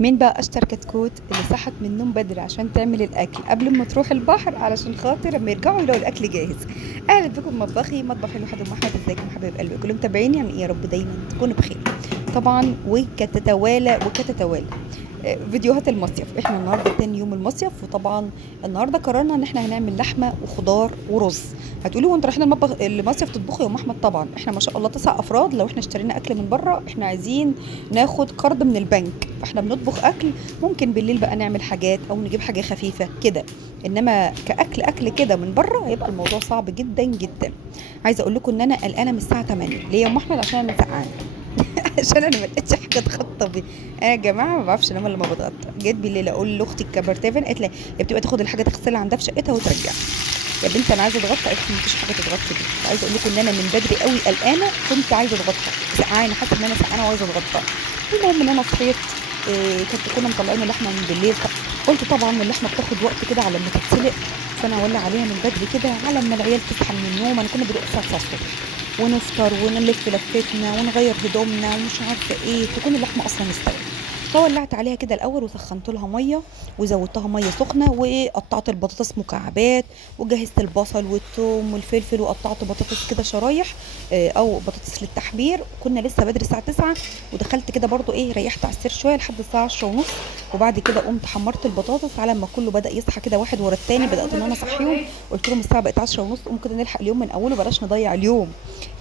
مين بقى اشطر كتكوت اللي صحت من النوم بدري عشان تعمل الاكل قبل ما تروح البحر علشان خاطر لما يرجعوا يلاقوا الاكل جاهز. اهلا بكم مطبخي مطبخ الواحد ام احمد. ازيكم حبايب قلبي كلهم متابعيني؟ يعني يا رب دايما تكونوا بخير. طبعا وكتتوالى فيديوهات المصيف. احنا النهارده تاني يوم المصيف، وطبعا النهارده قررنا ان احنا هنعمل لحمه وخضار ورز. هتقولوا وانتوا رايحين المصيف تطبخوا يا ام احمد؟ طبعا احنا ما شاء الله 9 افراد. لو احنا اشترينا اكل من بره احنا عايزين ناخد قرض من البنك، فاحنا بنطبخ اكل. ممكن بالليل بقى نعمل حاجات او نجيب حاجه خفيفه كده، انما اكل كده من بره هيبقى الموضوع صعب جدا جدا. عايزه اقول لكم ان انا قلقانه من الساعه 8. ليه يا ام احمد؟ عشان انا سقعانه. عشان انا ما لقيتش حاجه اتغطى بيها. انا يا جماعه ما بعرفش انام الا لما بتغطى. جيت بالليل اقول لاختي الكبرتيفن، قالت لي هي بتبقى تاخد الحاجه تغسلها عندها في شقتها وترجعها. يا بنت انا عايزه اتغطى. قالت لي مفيش حاجه تتغطى دي. عايزه اقول لكم ان انا من بدري قوي قلقانه، كنت عايزه اتغطى، سقعانه، حاسه ان انا سقعانه وعايزه اتغطى. المهم ان انا صحيت. كانت كنا مطلعين اللحمه من بالليل. قلت طبعا اللحمه بتاخد وقت كده على ما تتسلق، فانا اولع عليها من بدري كده على ما العيال تصحى من النوم. انا كنا بدأ الساعه 9 الصبح، ونفطر ونلف لفتنا ونغير هدومنا ومش عارفه ايه، تكون اللحمه اصلا استوت. فولعت عليها كده الاول وسخنت لها ميه، وزودتها ميه سخنه، وقطعت البطاطس مكعبات، وجهزت البصل والثوم والفلفل، وقطعت بطاطس كده شرايح، او بطاطس للتحمير. كنا لسه بدري الساعه 9، ودخلت كده برضو ايه، ريحت على السير شويه لحد الساعه 10 ونص. وبعد كده قمت حمرت البطاطس على ما كله بدا يصحى كده واحد ورا التاني. بدات ان انا اصحيهم، قلت لهم الساعه بقت 10 ونص، قوموا كده نلحق اليوم من اوله، بلاش نضيع اليوم.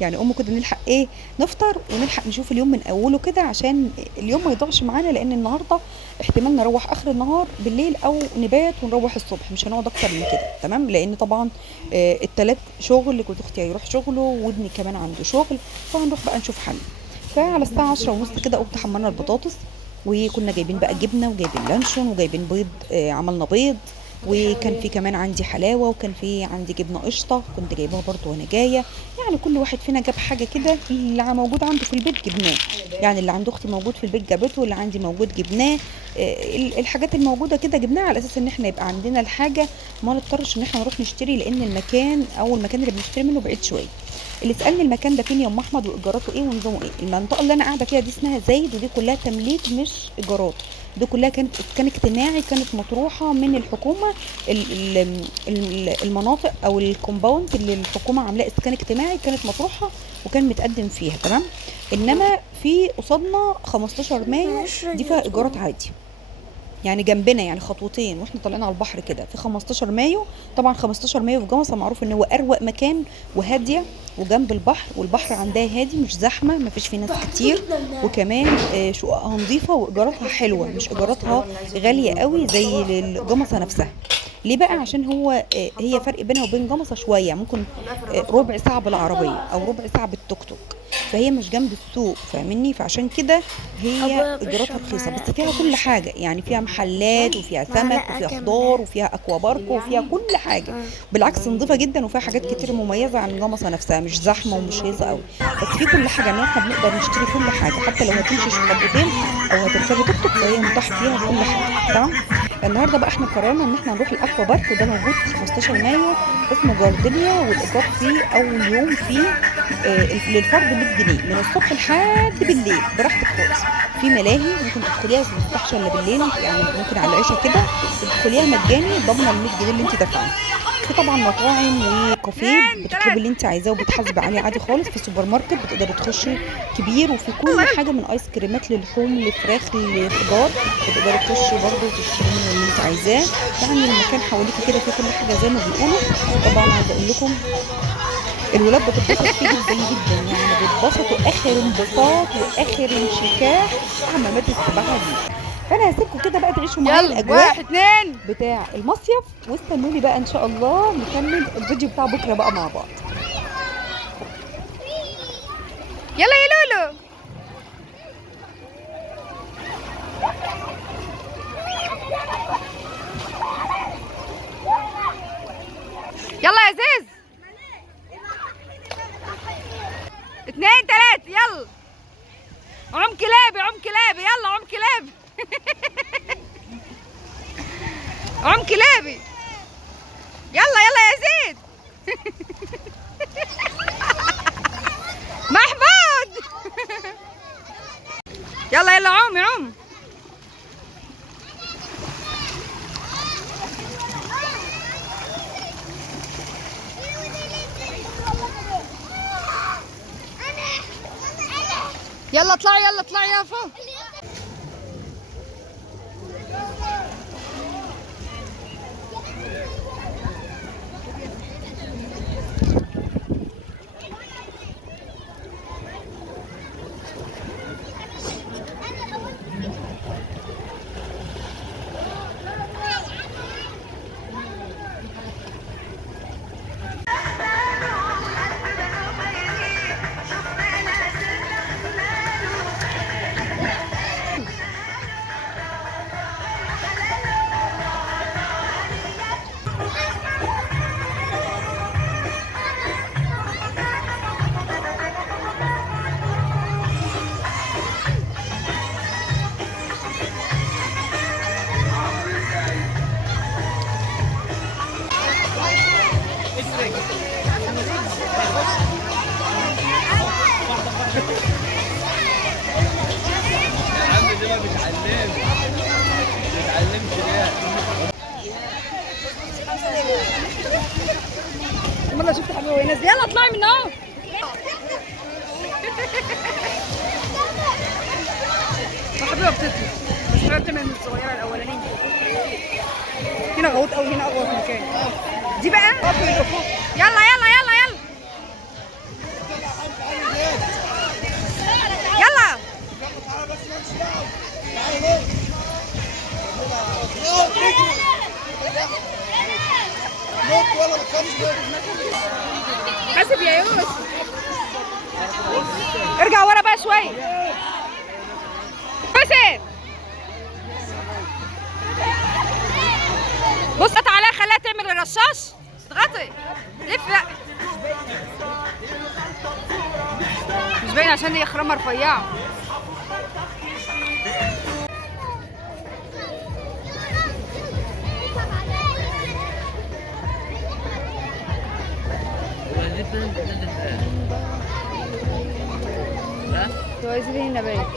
يعني قوموا كده نلحق ايه، نفطر ونلحق نشوف اليوم من اوله كده، عشان اليوم ما يضيعش معانا. لان النهارده احتمال نروح اخر النهار بالليل، او نبات ونروح الصبح، مش هنقعد اكتر من كده. تمام؟ لان طبعا التلات شغل، جوز اختي هيروح شغله وابني كمان عنده شغل، فهنروح بقى نشوف حل. فعلى الساعه 10 ونص كده قمت حمرنا البطاطس، وكنا جايبين بقى جبنه وجايبين لانشون وجايبين بيض. عملنا بيض، وكان في كمان عندي حلاوه، وكان في عندي جبنه قشطه كنت جايباها برضو وانا جايه. يعني كل واحد فينا جاب حاجه كده، اللي موجود عنده في البيت جبناه. يعني اللي عند اختي موجود في البيت جابته، واللي عندي موجود جبناه. الحاجات الموجوده كده جبناها على اساس ان احنا يبقى عندنا الحاجه، ما نضطرش ان احنا نروح نشتري، لان المكان او المكان اللي بنشتري منه بعيد شويه. اللي سالني المكان ده فين يا ام احمد، وايجاراته ايه ونظامه ايه؟ المنطقه اللي انا قاعده فيها دي اسمها زايد، ودي كلها تمليك مش ايجارات. دي كلها كان اجتماعي، كانت مطروحه من الحكومه. المناطق او الكومباوند اللي الحكومه عاملاه اسكان اجتماعي كانت مطروحه، وكان متقدم فيها. تمام؟ انما في قصادنا 15 مايو دي فيها ايجارات عادي، يعني جنبنا، يعني خطوتين واحنا طالعين على البحر كده في 15 مايو. طبعا 15 مايو في جمصة معروف ان هو اروق مكان وهاديه، وجنب البحر، والبحر عندها هادي مش زحمه، ما فيش فيه ناس كتير. وكمان شققها نظيفه وايجاراتها حلوه، مش ايجاراتها غاليه قوي زي الجمصة نفسها. ليه بقى؟ عشان هو هي فرق بينها وبين جمصة شويه، ممكن ربع ساعه بالعربيه او ربع ساعه بالتوك توك، فهي مش جنب السوق، فاهمني؟ فعشان كده هي ايجاراتها رخيصه، بس فيها كل حاجه. يعني فيها محلات، وفيها سمك، وفيها خضار، وفيها اكوا بارك، وفيها كل حاجه. بالعكس نظيفه جدا، وفيها حاجات كتير مميزه عن جمصه نفسها، مش زحمه ومش هيصه قوي. بس في كل حاجه، يعني احنا بنقدر نشتري كل حاجه، حتى لو هتمشي خطوتين او هتركبي توك توك فهي متاح فيها كل حاجه. تمام؟ النهارده بقى احنا قررنا ان احنا نروح الاكوا بارك، وده موجود في 15 مايو، اسمه جاردينيا. والايجار فيه اول يوم فيه للفرد 100 جنيه من الصبح لحد بالليل، براحتك خالص. في ملاهي ممكن تدخليها، بس ما تفتحش الا بالليل، يعني ممكن على العشاء كده تدخليها مجاني، ضامنه ال 100 جنيه اللي انت دافعاها. في طبعا مطاعم وكافيه اتنين بتطلبي تلاتة. اللي انت عايزاه وبتحاسبي عليه عادي خالص. في سوبر ماركت بتقدري تخشي كبير، وفي كل حاجه من ايس كريمات للحوم لفراخ لخضار، بتقدري تخشي برده وتشتري منه اللي انت عايزاه. يعني المكان حواليكي كده فيه كل حاجه زي ما بيقولوا. طبعا عايزه اقول لكم الولاد بتتبسط فيه جدا جدا، يعني بيتبسطوا اخر انبساط واخر انشكاح حمامات السباحه دي. فانا هسيبكم كده بقى تعيشوا معايا يلا الاجواء واحد اتنين. بتاع المصيف، واستنوني بقى ان شاء الله نكمل الفيديو بتاع بكره بقى مع بعض. يلا يا لولو. يلا يا زيز. اتنين تلاتة يلا. عم كلابي عم كلابي يلا عم كلابي. عم كلابي. يلا يلا يا زيد. محمود. يلا يلا عومي عوم. يلا اطلعي يلا اطلعي يا فوق. والله شفت حبيبي وهي نازله. يلا اطلعي من اهو. حبيبه بتطلع بس حبيبه بتعمل من الصغيره الاولانيه. هنا غوط قوي، هنا اغوط مكان. دي بقى يلا يلا يلا يلا يلا. حاسب يا يوسف. ارجع ورا بقى شويه يوسف. بص قطع عليها خليها تعمل الرشاش. اضغطي لف. لا مش باين عشان هي خرامه رفيعه. انتوا عايزين ايه نبات؟